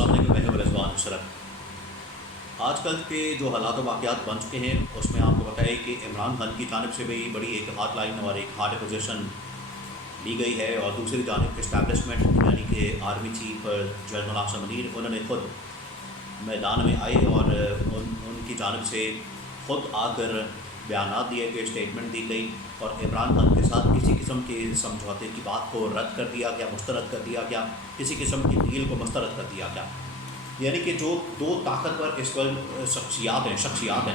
السلام علیکم، میں ہوں رضوان اشرف۔ آج کل کے جو حالات و واقعات بن چکے ہیں اس میں آپ کو پتہ ہے کہ عمران خان کی جانب سے بھی بڑی ایک ہاتھ لائن اور ایک ہارڈ پوزیشن لی گئی ہے، اور دوسری جانب اسٹیبلشمنٹ یعنی کہ army chief general Asim Munir انہوں نے خود میدان میں آئے اور ان کی جانب سے خود آ کر بیانات دیے گئے، اسٹیٹمنٹ دی گئی، اور عمران خان کے ساتھ کسی قسم کے سمجھوتے کی بات کو رد کر دیا گیا، مسترد کر دیا گیا، کسی قسم کی ڈیل کو مسترد کر دیا گیا۔ یعنی کہ جو دو طاقتور اس وقت شخصیات ہیں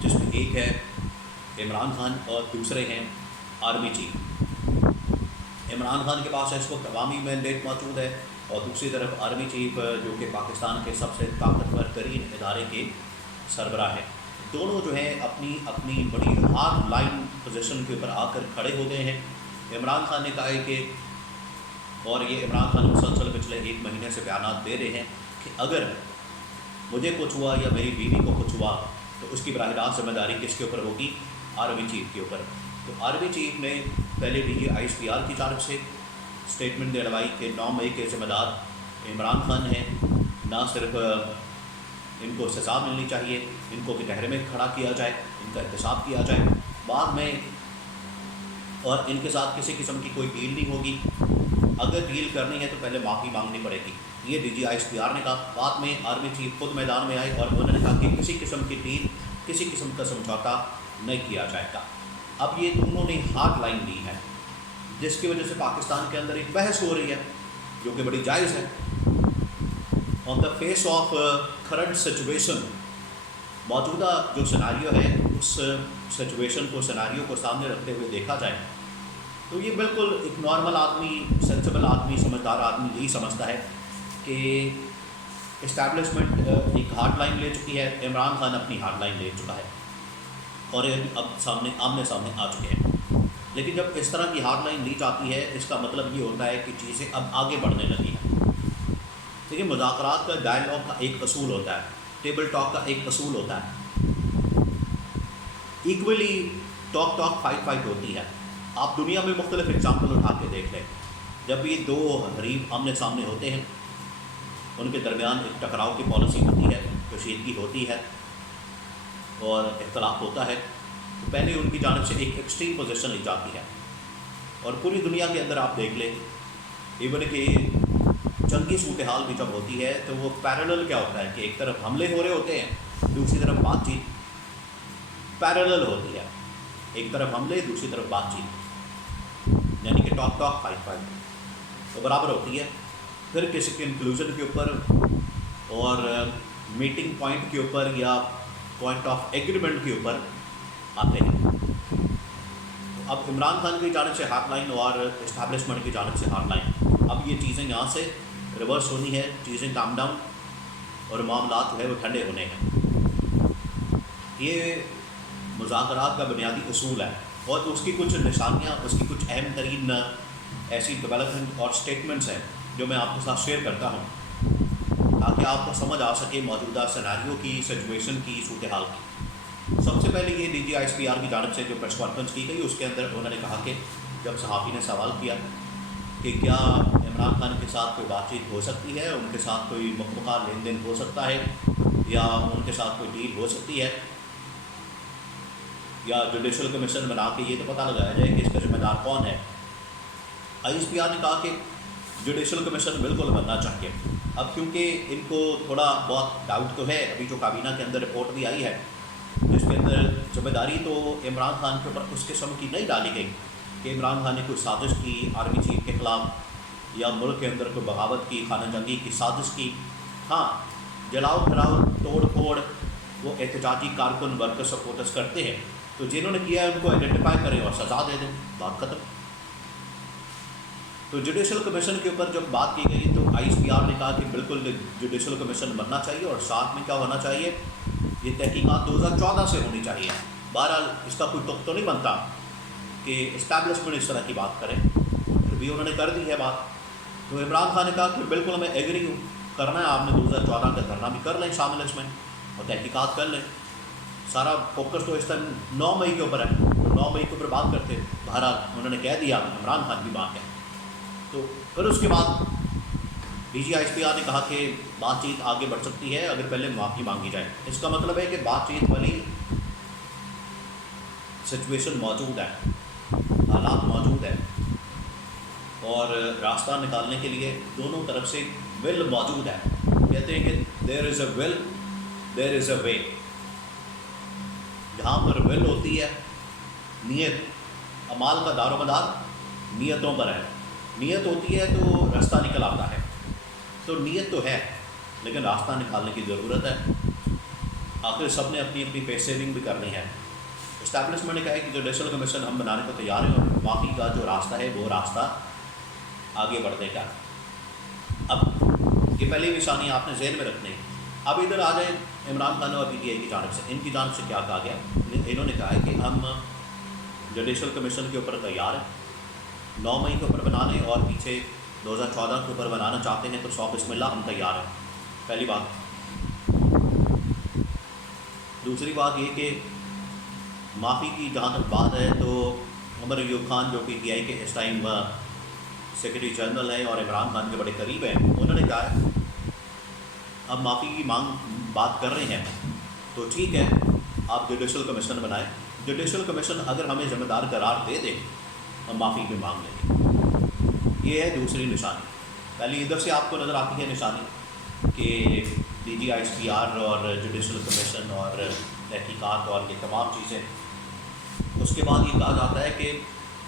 جس میں ایک ہے عمران خان اور دوسرے ہیں آرمی چیف۔ عمران خان کے پاس اس وقت عوامی مینڈیٹ موجود ہے، اور دوسری طرف آرمی چیف جو کہ پاکستان کے سب سے طاقتور ترین ادارے کے سربراہ ہیں، دونوں جو ہیں اپنی اپنی بڑی ہارڈ لائن پوزیشن کے اوپر آ کر کھڑے ہو گئے ہیں۔ عمران خان نے کہا ہے کہ، اور یہ عمران خان مسلسل پچھلے 1 مہینے سے بیانات دے رہے ہیں کہ اگر مجھے کچھ ہوا یا میری بیوی کو کچھ ہوا تو اس کی براہ راست ذمہ داری کس کے اوپر ہوگی؟ آرمی چیف کے اوپر۔ تو آرمی چیف نے پہلے DGI/SPR کی جانب سے اسٹیٹمنٹ دلوائی کہ 9 مئی کے ذمہ دار عمران خان ہیں، نہ صرف ان کو سزا ملنی چاہیے، ان کو کٹہرے میں کھڑا کیا جائے، ان کا احتساب کیا جائے بعد میں، اور ان کے ساتھ کسی قسم کی کوئی ڈیل نہیں ہوگی۔ اگر ڈیل کرنی ہے تو پہلے معافی مانگنی پڑے گی، یہ DGI/SPR نے کہا۔ بعد میں آرمی چیف خود میدان میں آئے اور انہوں نے کہا کہ کسی قسم کی ڈیل، کسی قسم کا سمجھوتا نہیں کیا جائے گا۔ اب یہ دونوں نے ہارڈ لائن لی ہے، جس کی وجہ سے پاکستان کے اندر ایک بحث ہو رہی ہے جو کہ بڑی جائز ہے۔ On the face of current situation, موجودہ جو سیناریو ہے اس سچویشن کو، سیناریو کو سامنے رکھتے ہوئے دیکھا جائے تو یہ بالکل ایک نارمل آدمی، سینسیبل آدمی، سمجھدار آدمی یہی سمجھتا ہے کہ اسٹیبلشمنٹ ایک ہارڈ لائن لے چکی ہے، عمران خان اپنی ہارڈ لائن لے چکا ہے اور اب آمنے سامنے آ چکے ہیں۔ لیکن جب اس طرح کی ہارڈ لائن لی جاتی ہے اس کا مطلب یہ ہوتا ہے کہ چیزیں اب آگے بڑھنے لگی ہیں۔ دیکھیے، مذاکرات کا، ڈائلاگ کا ایک اصول ہوتا ہے، ٹیبل ٹاک کا ایک اصول ہوتا ہے، ایکولی ٹاک فائٹ ہوتی ہے۔ آپ دنیا میں مختلف اگزامپل اٹھا کے دیکھ لیں، جب یہ دو حریف آمنے سامنے ہوتے ہیں ان کے درمیان ایک ٹکراؤ کی پالیسی ہوتی ہے، کشیدگی ہوتی ہے اور اختلاف ہوتا ہے، تو پہلے ان کی جانب سے ایک ایکسٹریم پوزیشن لی جاتی ہے، اور پوری دنیا کے اندر آپ دیکھ لیں، ایون کہ جنگی صورتحال بھی جب ہوتی ہے تو وہ پیرالل کیا ہوتا ہے کہ ایک طرف حملے ہو رہے ہوتے ہیں، دوسری طرف بات چیت پیرالل ہوتی ہے، ایک طرف حملے، دوسری طرف بات چیت، یعنی کہ ٹاک فائٹ تو برابر ہوتی ہے۔ پھر کسی کنکلوژن کے اوپر اور میٹنگ پوائنٹ کے اوپر یا پوائنٹ آف ایگریمنٹ کے اوپر آتے ہیں۔ اب عمران خان کی جانب سے ہارڈ لائن اور اسٹیبلشمنٹ کی جانب سے ہارڈ لائن، اب یہ چیزیں یہاں سے ریورس ہونی ہے، چیزیں کام ڈاؤن اور معاملات جو ہے وہ ٹھنڈے ہونے ہیں۔ یہ مذاکرات کا بنیادی اصول ہے، اور اس کی کچھ نشانیاں، اس کی کچھ اہم ترین ایسی ڈیولپمنٹ اور اسٹیٹمنٹس ہیں جو میں آپ کے ساتھ شیئر کرتا ہوں تاکہ آپ کو سمجھ آ سکے موجودہ سیناریو کی، سچویشن کی، صورتحال کی۔ سب سے پہلے یہ DGI/SPR کی جانب سے جو پریس کانفرنس کی گئی اس کے اندر انہوں نے کہا کہ جب صحافی نے سوال کیا کہ کیا عمران خان کے ساتھ کوئی بات چیت ہو سکتی ہے، ان کے ساتھ کوئی مخفقہ لین دین ہو سکتا ہے، یا ان کے ساتھ کوئی ڈیل ہو سکتی ہے، یا جوڈیشل کمیشن بنا کے یہ تو پتہ لگایا جائے کہ اس کا ذمہ دار کون ہے۔ ISPR نے کہا کہ جوڈیشل کمیشن بالکل بننا چاہیے۔ اب کیونکہ ان کو تھوڑا بہت ڈاؤٹ تو ہے، ابھی جو کابینہ کے اندر رپورٹ بھی آئی ہے جس کے اندر ذمہ داری تو عمران خان کے اوپر اس قسم کی نہیں ڈالی گئی کہ عمران خان نے کوئی سازش کی آرمی چیف کے خلاف، یا ملک کے اندر کوئی بغاوت کی، خانہ جنگی کی سازش کی۔ ہاں، جلاؤ کھڑاؤ، توڑ پھوڑ وہ احتجاجی کارکن، ورکر، سپورٹرز کرتے ہیں، تو جنہوں نے کیا ہے ان کو آئیڈینٹیفائی کریں اور سزا دے دیں، بات ختم۔ تو جوڈیشل کمیشن کے اوپر جب بات کی گئی تو ISPR نے کہا کہ بالکل جوڈیشل کمیشن بننا چاہیے، اور ساتھ میں کیا ہونا چاہیے، یہ تحقیقات 2014 سے ہونی چاہیے۔ بہرحال اس کا کوئی تخت تو نہیں بنتا کہ اسٹیبلشمنٹ اس طرح کی بات کریں، پھر بھی انہوں نے کر دی ہے بات۔ تو عمران خان نے کہا کہ بالکل میں ایگری ہوں، کرنا ہے آپ نے 2014 کا دھرنا بھی کر لیں شامل اس میں، اور تحقیقات کر لیں۔ سارا فوکس تو اس ٹائم 9 مئی کے اوپر ہے، تو 9 مئی کے اوپر بات کرتے۔ بہرحال انہوں نے کہہ دیا، عمران خان کی بات ہے۔ تو پھر اس کے بعد DGISPR نے کہا کہ بات چیت آگے بڑھ سکتی ہے اگر پہلے معافی مانگی جائے۔ اس کا مطلب ہے کہ بات چیت والی سچویشن موجود ہے، حالات موجود ہے، اور راستہ نکالنے کے لیے دونوں طرف سے ول موجود ہے۔ کہتے ہیں کہ دیر از اے ول دیر از اے وے۔ جہاں پر ول ہوتی ہے، نیت، اعمال کا دار و مدار نیتوں پر ہے۔ نیت ہوتی ہے تو راستہ نکل آتا ہے۔ تو نیت تو ہے لیکن راستہ نکالنے کی ضرورت ہے۔ آخر سب نے اپنی اپنی پے سیونگ بھی کرنی ہے۔ اسٹیبلشمنٹ نے کہا ہے کہ جوڈیشل کمیشن ہم بنانے کو تیار ہیں اور معافی کا جو راستہ ہے وہ راستہ آگے بڑھنے کا۔ اب یہ پہلی نشانی آپ نے ذہن میں رکھنی ہے۔ اب ادھر آ جائیں عمران خان اور PTI کی جانب سے، ان کی جانب سے کیا کہا گیا؟ انہوں نے کہا ہے کہ ہم جوڈیشل کمیشن کے اوپر تیار ہیں، 9 مئی کے اوپر بنانے اور پیچھے 2014 کے اوپر بنانا چاہتے ہیں تو 100 بسم اللہ ہم تیار ہیں۔ پہلی بات۔ دوسری بات یہ کہ معافی کی جہاں تک بات ہے تو عمر ایوب خان جو PTI کے اس ٹائم سیکرٹری جنرل ہیں اور عمران خان کے بڑے قریب ہیں، انہوں نے کہا ہے اب معافی کی بات کر رہے ہیں تو ٹھیک ہے، آپ جوڈیشل کمیشن بنائیں۔ جوڈیشل کمیشن اگر ہمیں ذمہ دار قرار دے دے ہم معافی بھی مانگ لیں گے۔ یہ ہے دوسری نشانی۔ پہلی ادھر سے آپ کو نظر آتی ہے نشانی کہ DGISPR اور جوڈیشل کمیشن اور تحقیقات اور یہ تمام چیزیں۔ اس کے بعد یہ کہا جاتا ہے کہ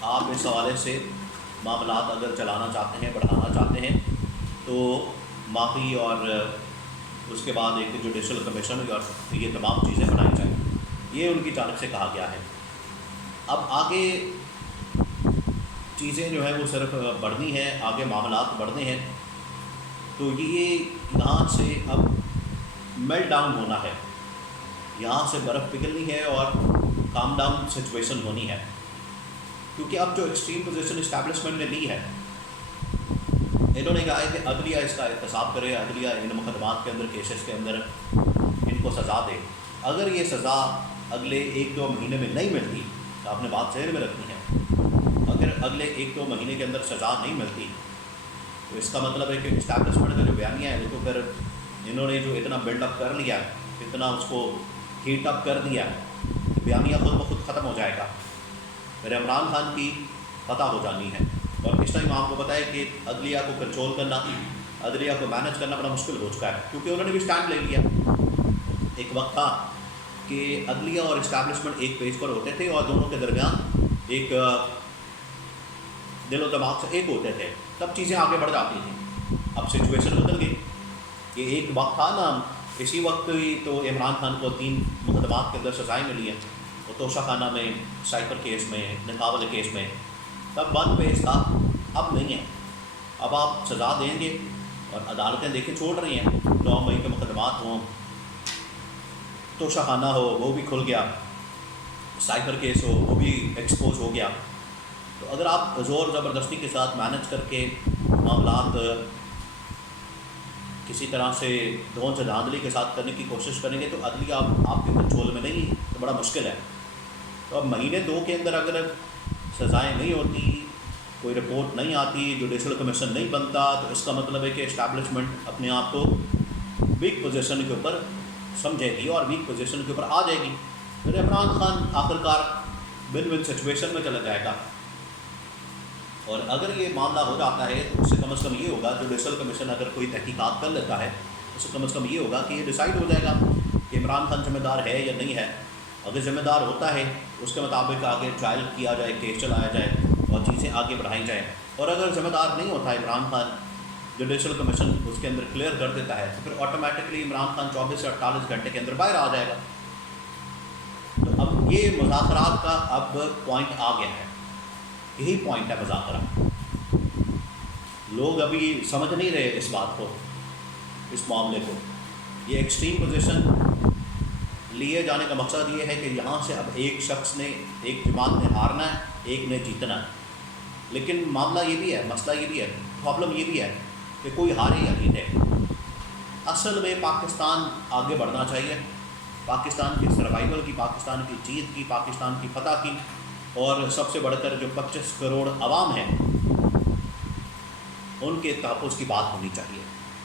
آپ اس حوالے سے معاملات اگر چلانا چاہتے ہیں، بڑھانا چاہتے ہیں تو معافی اور اس کے بعد ایک جوڈیشل کمیشن اور یہ تمام چیزیں بنائی جائیں۔ یہ ان کی جانب سے کہا گیا ہے۔ اب آگے چیزیں جو ہیں وہ صرف بڑھنی ہیں، آگے معاملات بڑھنے ہیں، تو یہ یہاں سے اب میلٹ ڈاؤن ہونا ہے، یہاں سے برف پگھلنی ہے اور کام ڈاؤن سچویشن ہونی ہے، کیونکہ اب جو ایکسٹریم پوزیشن اسٹیبلشمنٹ نے لی ہے، انہوں نے کہا ہے کہ عدلیہ اس کا احتساب کرے، عدلیہ ان مقدمات کے اندر، کیسز کے اندر ان کو سزا دے۔ اگر یہ سزا اگلے 1-2 مہینے میں نہیں ملتی، تو آپ نے بات ذہن میں رکھنی ہے، اگر اگلے 1-2 مہینے کے اندر سزا نہیں ملتی تو اس کا مطلب ہے کہ اسٹیبلشمنٹ کا جو بیانیہ ہے وہ تو پھر انہوں نے جو اتنا بلڈ اپ کر لیا، اتنا اس کو ہیٹ اپ کر دیا، بیانیہ خود بخود ختم ہو جائے گا، پھر عمران خان کی فتح ہو جانی ہے۔ اور اس ٹائم آپ کو پتہ ہے کہ عدلیہ کو کنٹرول کرنا، عدلیہ کو مینج کرنا بڑا مشکل ہو چکا ہے، کیونکہ انہوں نے بھی سٹینڈ لے لیا۔ ایک وقت تھا کہ عدلیہ اور اسٹیبلشمنٹ ایک پیج پر ہوتے تھے اور دونوں کے درمیان ایک دل و دماغ سے ایک ہوتے تھے، تب چیزیں آگے بڑھ جاتی تھیں۔ اب سچویشن بدل گئی۔ یہ ایک وقت تھا نا، اسی وقت ہی تو عمران خان کو 3 مقدمات کے اندر سزائیں ملی ہیں، وہ توشہ خانہ میں، سائپر کیس میں، نکاح والے کیس میں، تب 1 پیج تھا، اب نہیں ہے۔ اب آپ سزا دیں گے اور عدالتیں دیکھیں چھوڑ رہی ہیں، 9 مئی کے مقدمات ہوں، توشہ خانہ ہو وہ بھی کھل گیا، سائپر کیس ہو وہ بھی ایکسپوز ہو گیا۔ تو اگر آپ زور زبردستی کے ساتھ مینج کر کے معاملات کسی طرح سے دھون سے دھاندلی کے ساتھ کرنے کی کوشش کریں گے تو عدلیہ آپ کے کنٹرول میں نہیں، تو بڑا مشکل ہے۔ تو اب مہینے 2 کے اندر اگر سزائیں نہیں ہوتی، کوئی رپورٹ نہیں آتی، جوڈیشل کمیشن نہیں بنتا، تو اس کا مطلب ہے کہ اسٹیبلشمنٹ اپنے آپ کو ویک پوزیشن کے اوپر سمجھے گی اور ویک پوزیشن کے اوپر آ جائے گی، پھر عمران خان آخرکار ون ون سچویشن میں چلا جائے گا۔ اور اگر یہ معاملہ ہو جاتا ہے تو اس سے کم از کم یہ ہوگا، جوڈیشل کمیشن اگر کوئی تحقیقات کر لیتا ہے اس سے کم از کم یہ ہوگا کہ یہ ڈیسائیڈ ہو جائے گا کہ عمران خان ذمہ دار ہے یا نہیں ہے۔ اگر ذمہ دار ہوتا ہے اس کے مطابق آگے ٹرائل کیا جائے، کیس چلایا جائے اور چیزیں آگے بڑھائی جائیں، اور اگر ذمہ دار نہیں ہوتا عمران خان، جوڈیشل کمیشن اس کے اندر کلیئر کر دیتا ہے تو پھر آٹومیٹکلی عمران خان 24 سے 48 گھنٹے کے اندر باہر آ جائے گا۔ تو اب یہ مذاکرات کا اب پوائنٹ آ گیا ہے، یہی پوائنٹ ہے مذاکرہ۔ لوگ ابھی سمجھ نہیں رہے اس بات کو، اس معاملے کو۔ یہ ایکسٹریم پوزیشن لیے جانے کا مقصد یہ ہے کہ یہاں سے اب ایک شخص نے، ایک جماعت نے ہارنا ہے، ایک نے جیتنا ہے۔ لیکن معاملہ یہ بھی ہے، مسئلہ یہ بھی ہے، پرابلم یہ بھی ہے کہ کوئی ہارے یا جیتے، اصل میں پاکستان آگے بڑھنا چاہیے، پاکستان کی سروائیول کی، پاکستان کی جیت کی، پاکستان کی فتح کی، اور سب سے بڑھ کر جو 25 کروڑ عوام ہیں ان کے تحفظ کی بات ہونی چاہیے۔